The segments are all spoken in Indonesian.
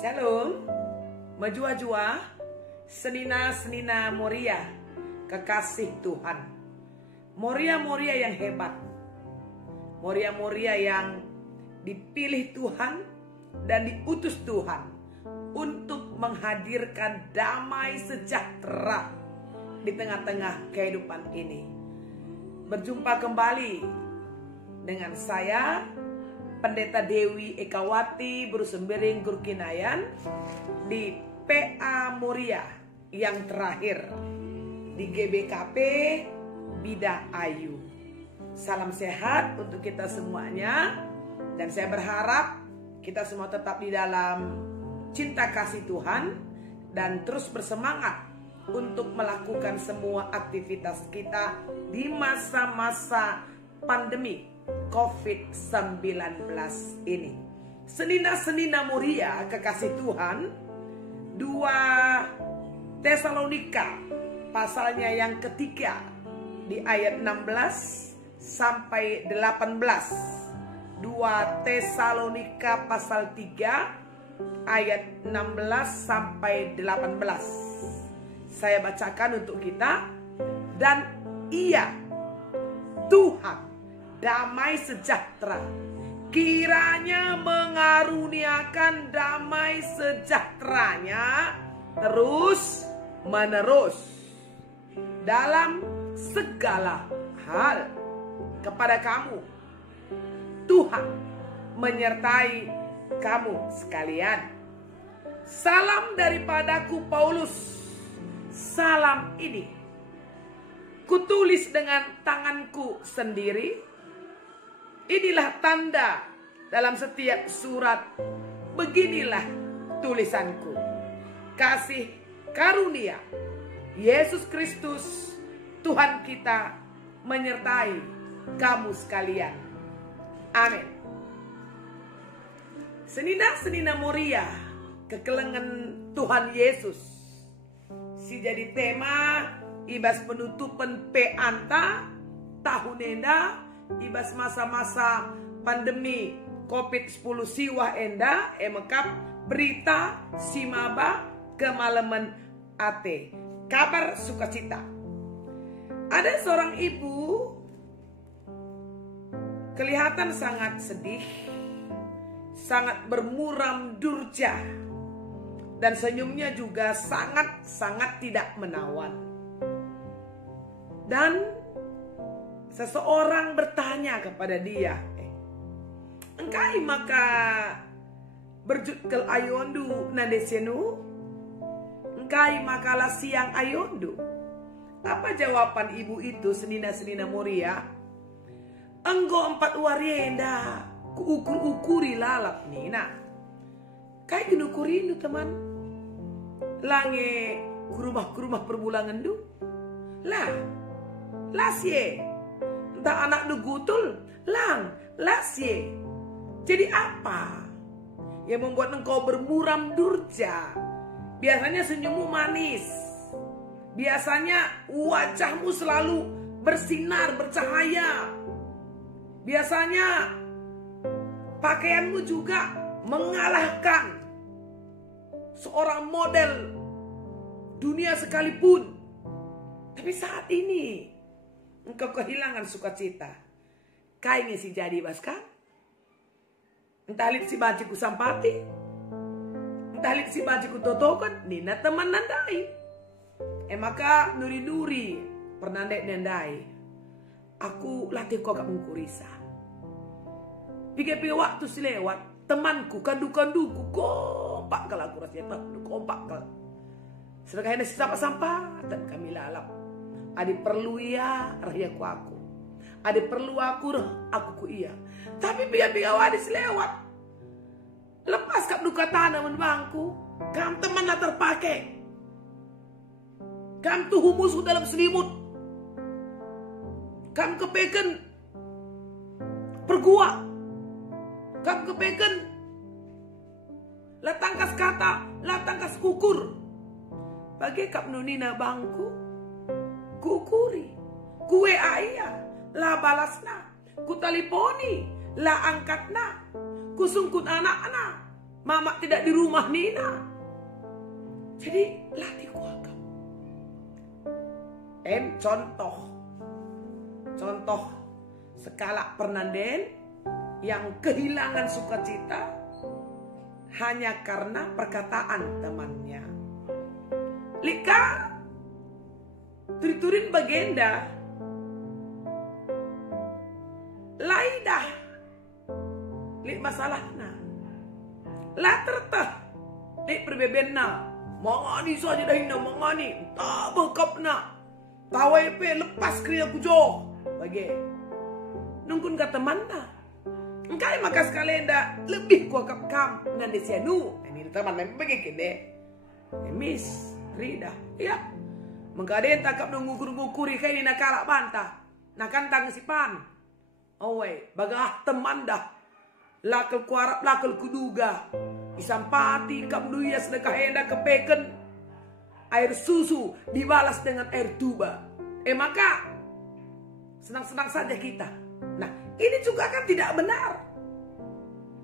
Shalom, Majua-jua, senina-senina Moria, kekasih Tuhan. Moria-moria yang hebat, Moria-moria yang dipilih Tuhan dan diutus Tuhan untuk menghadirkan damai sejahtera di tengah-tengah kehidupan ini. Berjumpa kembali dengan saya, Pendeta Dewi Ekawati Brusembering Gurkinayan, di PA Moria yang terakhir di GBKP Bida Ayu. Salam sehat untuk kita semuanya, dan saya berharap kita semua tetap di dalam cinta kasih Tuhan dan terus bersemangat untuk melakukan semua aktivitas kita di masa-masa pandemi COVID-19 ini. Senina-senina Moria, kekasih Tuhan, 2 Tesalonika pasalnya yang ketiga di ayat 16 sampai 18. 2 Tesalonika pasal 3 ayat 16 sampai 18. Saya bacakan untuk kita. Dan Ia, Tuhan damai sejahtera, kiranya mengaruniakan damai sejahteranya terus menerus dalam segala hal kepada kamu. Tuhan menyertai kamu sekalian. Salam daripadaku Paulus. Salam ini kutulis dengan tanganku sendiri. Inilah tanda dalam setiap surat. Beginilah tulisanku. Kasih karunia Yesus Kristus Tuhan kita menyertai kamu sekalian. Amin. Senina-senina Moria, kekelengan Tuhan Yesus. Si jadi tema ibas penutupan peanta tahun enda, ibas masa-masa pandemi COVID-10 siwah enda, emekap berita simaba kemalaman ate, kabar sukacita. Ada seorang ibu kelihatan sangat sedih, sangat bermuram durja, dan senyumnya juga sangat-sangat tidak menawan. Dan seseorang bertanya kepada dia, engkai maka berjutkel ayondu nandesenu? Engkai makalah siang ayondu? Apa jawaban ibu itu, senina-senina Moria? Enggo 4 warienda ku ukur-ukuri lalap nina. Kai ginukurindo teman. Lange kurumah perbulangan du. Lasye. Entah anak du gutul, lasye. Jadi apa yang membuat engkau bermuram durja? Biasanya senyummu manis. Biasanya wajahmu selalu bersinar, bercahaya. Biasanya pakaianmu juga mengalahkan seorang model dunia sekalipun. Tapi saat ini engkau kehilangan sukacita. Kai ngisi jadi baska? Entah lit si bajiku sampati, entah lit si bajiku totokan, nina teman nandai. Maka nuri-nuri pernandek nandai. Aku latih kau gak mengkurisa. Piga-piga waktu selewat, temanku, kandu-kanduku kompak kalau aku rasanya kompak kalau. Sedangkan ini sampah-sampah dan kami lalap. Adi perlu ya rahayaku aku. Adi perlu aku ku iya. Tapi biar-biar wadis lewat. Lepas kap duka tanah menbangku. Kam teman lah terpakai. Kam tuh humus dalam selimut. Kam kepeken pergua. Kam kepeken latangkas kata, latangkas kukur. Bagi kap nunina bangku. Kukuri, kue aya, la balasna, ku taliponi, la angkatna, ku sungkut anak-anak, Mama tidak di rumah Nina. Jadi latih kuakam. Contoh skala Fernanden yang kehilangan sukacita hanya karena perkataan temannya. Lika turin bagenda laidah li masalahna la tertah li perbebenna mangani saja dah hina mangani tak bekapna tawai pe lepas kriya kujo bagi nungkun kata mana engkai maka sekali nda lebih kuakap kam nan desianu ini teman memang bagi kene Miss Rida ya mengkaden takap nunggukur-ngukuri kayak ini nakala bantah nakantang sipan owe bagah teman dah lakal kuarap lakal kuduga isampati kam duya sedekah hendak kepeken air susu dibalas dengan air tuba maka senang-senang saja kita. Nah ini juga kan tidak benar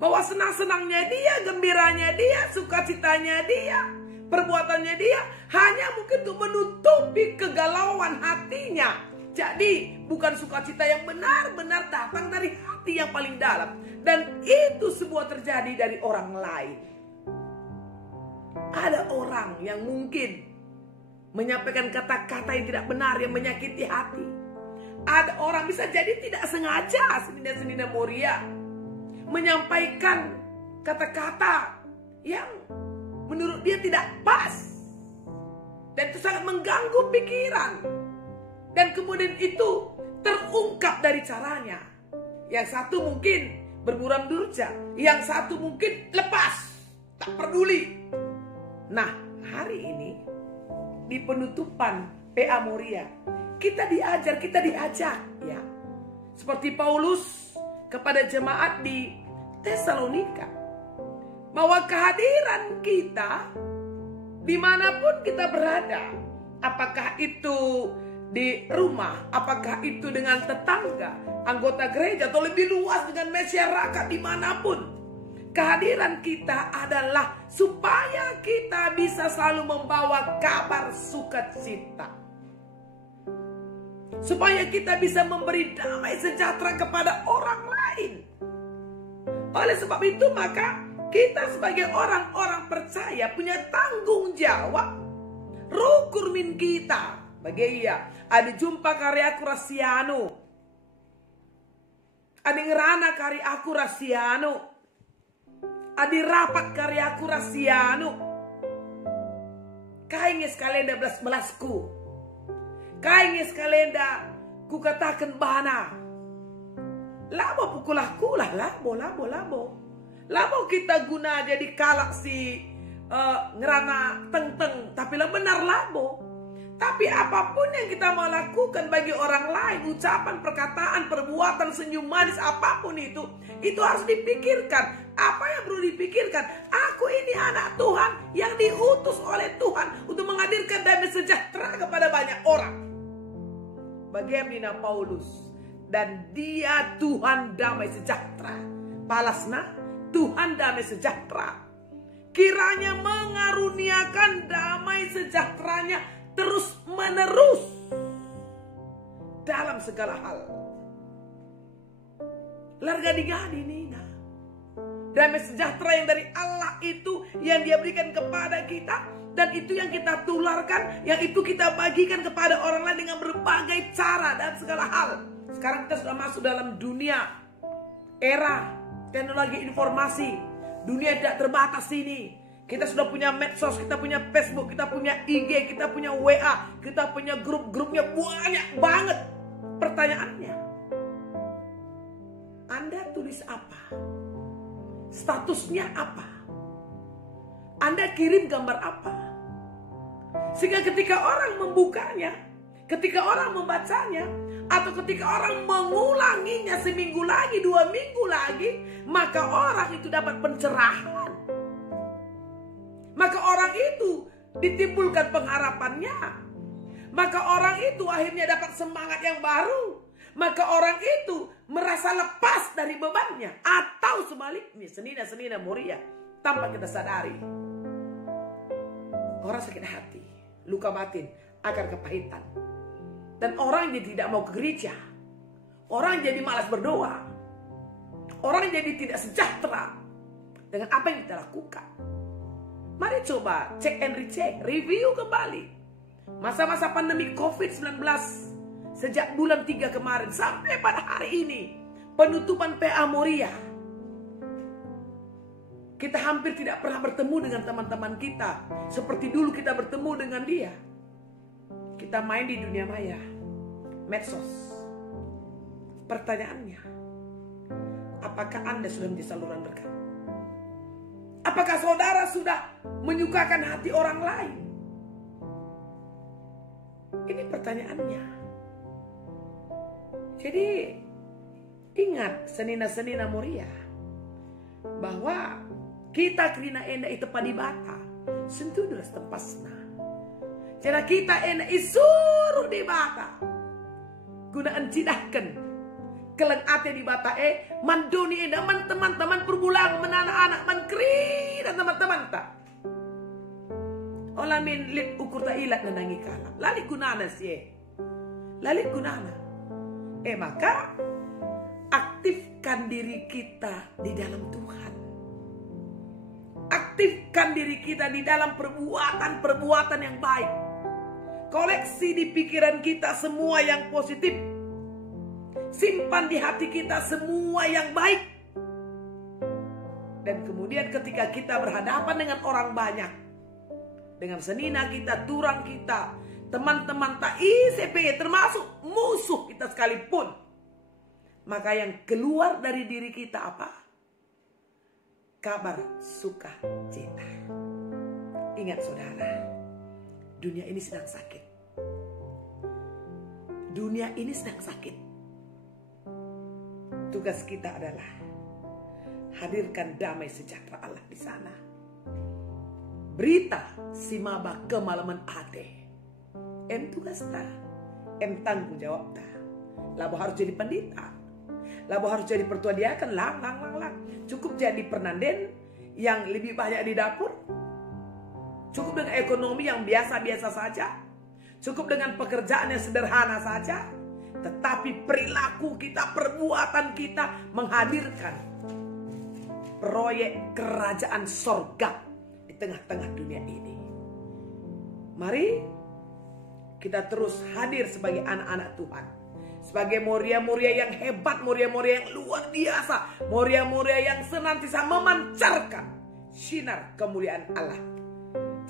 bahwa senang-senangnya dia, gembiranya dia, sukacitanya dia, perbuatannya dia hanya mungkin untuk menutupi kegalauan hatinya. Jadi bukan sukacita yang benar-benar datang dari hati yang paling dalam. Dan itu semua terjadi dari orang lain. Ada orang yang mungkin menyampaikan kata-kata yang tidak benar yang menyakiti hati. Ada orang bisa jadi tidak sengaja Senina Moria menyampaikan kata-kata yang menurut dia tidak pas. Dan itu sangat mengganggu pikiran. Dan kemudian itu terungkap dari caranya. Yang satu mungkin bermuram durja. Yang satu mungkin lepas. Tak peduli. Nah hari ini di penutupan PA Moria kita diajar, kita diajak ya. Seperti Paulus kepada jemaat di Tesalonika. Bahwa kehadiran kita dimanapun kita berada. Apakah itu di rumah, apakah itu dengan tetangga, anggota gereja, atau lebih luas dengan masyarakat dimanapun. Kehadiran kita adalah supaya kita bisa selalu membawa kabar sukacita. Supaya kita bisa memberi damai sejahtera kepada orang lain. Oleh sebab itu maka kita sebagai orang-orang percaya punya tanggung jawab. Rukurmin kita. Bagi ia, ada jumpa karya aku rasiano. Ada ngerana karya aku rasiano. Ada rapat karya aku rasiano. Kaingis kalenda belas-belasku. Kaingis kalenda ku katakan bahana. Labo pukulah-kulah, labo. Labo kita guna jadi kalak si ngerana teng-teng. Tapi lah benar labo. Tapi apapun yang kita mau lakukan bagi orang lain, ucapan, perkataan, perbuatan, senyum manis, apapun itu harus dipikirkan. Apa yang perlu dipikirkan? Aku ini anak Tuhan yang diutus oleh Tuhan untuk menghadirkan damai sejahtera kepada banyak orang. Bagaimana Paulus? Dan dia Tuhan damai sejahtera. Palasna, Tuhan damai sejahtera. Kiranya mengaruniakan damai sejahteranya terus menerus dalam segala hal. Larga digadi Nina. Damai sejahtera yang dari Allah itu yang dia berikan kepada kita. Dan itu yang kita tularkan. Yang itu kita bagikan kepada orang lain dengan berbagai cara dan segala hal. Sekarang kita sudah masuk dalam dunia era teknologi informasi. Dunia tidak terbatas ini. Kita sudah punya medsos, kita punya Facebook, kita punya IG, kita punya WA, kita punya grup-grupnya banyak banget. Pertanyaannya, Anda tulis apa? Statusnya apa? Anda kirim gambar apa? Sehingga ketika orang membukanya, ketika orang membacanya, atau ketika orang mengulanginya seminggu lagi, 2 minggu lagi, maka orang itu dapat pencerahan. Maka orang itu ditimbulkan pengharapannya. Maka orang itu akhirnya dapat semangat yang baru. Maka orang itu merasa lepas dari bebannya. Atau sebaliknya, Senina Moria, tanpa kita sadari. Orang sakit hati, luka batin, akar kepahitan. Dan orang jadi tidak mau ke gereja. Orang jadi malas berdoa. Orang jadi tidak sejahtera dengan apa yang kita lakukan. Mari coba cek and recheck, review kembali. Masa-masa pandemi COVID-19 sejak bulan 3 kemarin sampai pada hari ini. Penutupan PA Moria. Kita hampir tidak pernah bertemu dengan teman-teman kita seperti dulu kita bertemu dengan dia. Kita main di dunia maya, medsos. Pertanyaannya, apakah Anda sudah menjadi saluran berkat? Apakah saudara sudah menyukakan hati orang lain? Ini pertanyaannya. Jadi ingat senina-senina Moria bahwa kita kerina enda itu padibata sentuh dulas tempasna. Cara kita enda isuru di bata gunaan cidahkan keleng ate di bata mandoni enda man teman-teman perbulang menana anak man kri dan teman-teman tak olamin lit ukur ta ilat nanangi kalam lali gunana sih lali gunana maka aktifkan diri kita di dalam Tuhan. Aktifkan diri kita di dalam perbuatan-perbuatan yang baik. Koleksi di pikiran kita semua yang positif. Simpan di hati kita semua yang baik. Dan kemudian ketika kita berhadapan dengan orang banyak, dengan senina kita, turang kita, teman-teman tak ICP, termasuk musuh kita sekalipun, maka yang keluar dari diri kita apa? Kabar sukacita. Ingat saudara, dunia ini sedang sakit. Dunia ini sedang sakit. Tugas kita adalah hadirkan damai sejahtera Allah di sana. Berita simaba kemalaman ate. Tugas ta, tanggung jawab ta. Labo harus jadi pendeta. Labo harus jadi pertua diaken, lang. Cukup jadi pernanden yang lebih banyak di dapur. Cukup dengan ekonomi yang biasa-biasa saja. Cukup dengan pekerjaan yang sederhana saja. Tetapi perilaku kita, perbuatan kita menghadirkan proyek kerajaan sorga di tengah-tengah dunia ini. Mari kita terus hadir sebagai anak-anak Tuhan. Sebagai Moria-Moria yang hebat, Moria-Moria yang luar biasa, Moria-Moria yang senantiasa memancarkan sinar kemuliaan Allah.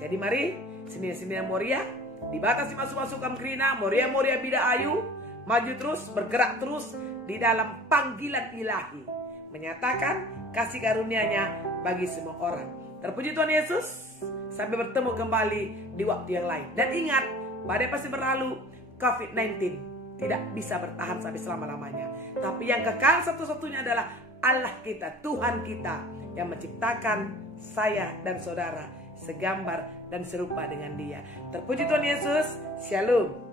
Jadi mari senina-senina Moria dibatasi masuk-masuk kamkrina, Moria-Moria bida ayu, maju terus, bergerak terus di dalam panggilan ilahi, menyatakan kasih karunia-Nya bagi semua orang. Terpuji Tuhan Yesus. Sampai bertemu kembali di waktu yang lain. Dan ingat, badai pasti berlalu, COVID-19 tidak bisa bertahan sampai selama-lamanya. Tapi yang kekal satu-satunya adalah Allah kita, Tuhan kita yang menciptakan saya dan saudara segambar dan serupa dengan Dia. Terpuji Tuhan Yesus. Shalom.